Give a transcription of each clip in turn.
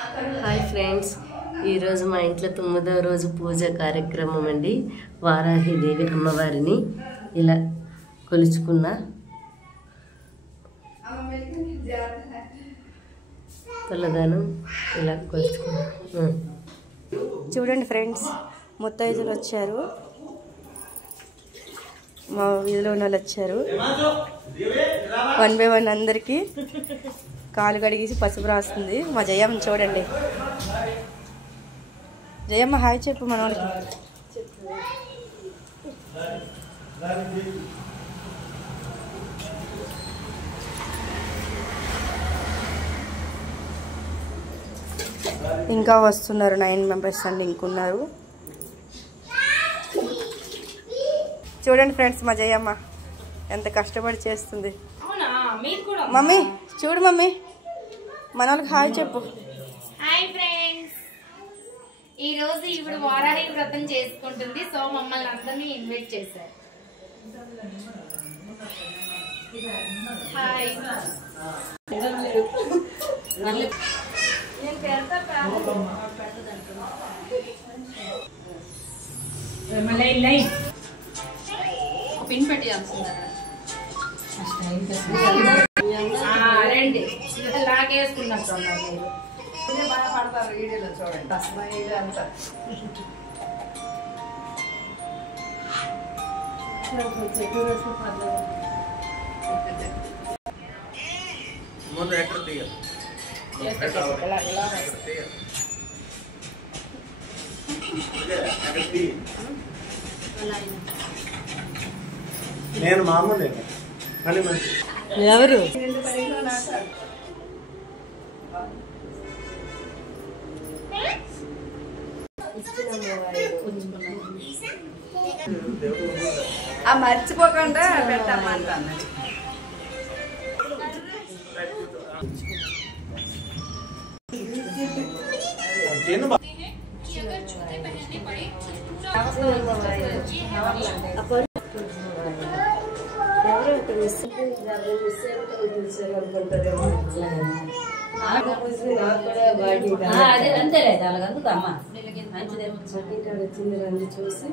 Hi friends, ఈరోజు మా ఇంట్లో 9వ రోజు పూజ కార్యక్రమం అండి. వారాహిదేవి అమ్మవారిని ఇలా కొలుచుకున్నా. తలదానం ఇలా కొలుచుకున్నా. చూడండి ఫ్రెండ్స్, ముత్తైదులు వచ్చారు, మా వీధిలో ఉన్న వాళ్ళు వచ్చారు. 1 by 1 అందరికీ కాలు కడిగేసి పసుపు రాస్తుంది. మా జయమ్మ చూడండి. జయమ్మ హాయ్ చెప్పు మన వాళ్ళకి. ఇంకా వస్తున్నారు 9 మెంబర్స్ అండి, ఇంకున్నారు. చూడండి ఫ్రెండ్స్, మా జయమ్మ ఎంత కష్టపడి చేస్తుంది. మమ్మీ చూడు, మమ్మీ మన వాళ్ళకి హాయ్ చెప్పు. హాయ్ ఫ్రెండ్స్, ఈ రోజు ఇప్పుడు వారాహి వ్రతం చేసుకుంటుంది. సో మమ్మల్ని అందరినీ ఇన్వైట్ చేశారు. హాయ్. పిన్ పెట్టి రండి, లాగేసుకున్నట్టు బాధపడతారు వీడియోలో చూడండి. అంతా నేను మామూలు కానీ మంచి ఎవరు మర్చిపోకుండా పెట్టామంటాను. అంతేలేదు అలాగందుకు అమ్మ వచ్చింది చూసి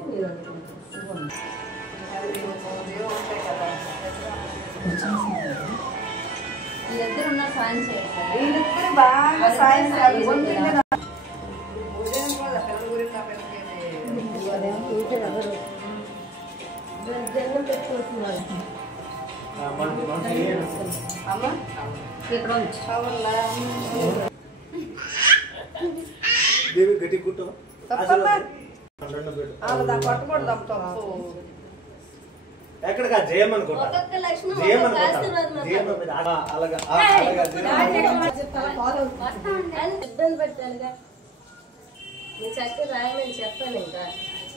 వీళ్ళిద్దరు ఉన్న సాయం చేయాలి. వీళ్ళిద్దరు బాగా సాయం చేయాలి. గట్టి కుట్టు ఎక్కడికా జయం అనుకుంటా. ఇబ్బంది పెట్టాలిగా. నీ చక్కగా రాయమని చెప్పాను. ఇంకా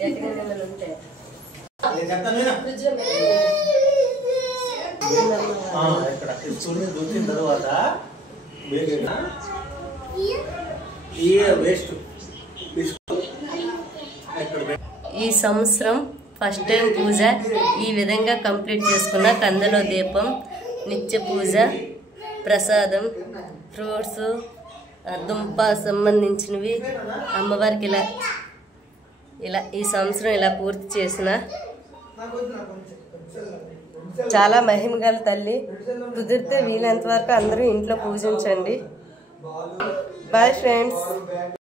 ఎక్కడైనా ఉంటే చూసిన తర్వాత ఈ సంవత్సరం ఫస్ట్ టైం పూజ ఈ విధంగా కంప్లీట్ చేసుకున్న. కందలో దీపం, నిత్య పూజ, ప్రసాదం, ఫ్రూట్స్, దుంప సంబంధించినవి అమ్మవారికి ఇలా ఈ సంవత్సరం ఇలా పూర్తి చేసిన. చాలా మహిమగల తల్లి. కుదిరితే వీలైనంత వరకు అందరూ ఇంట్లో పూజించండి. Bye friends.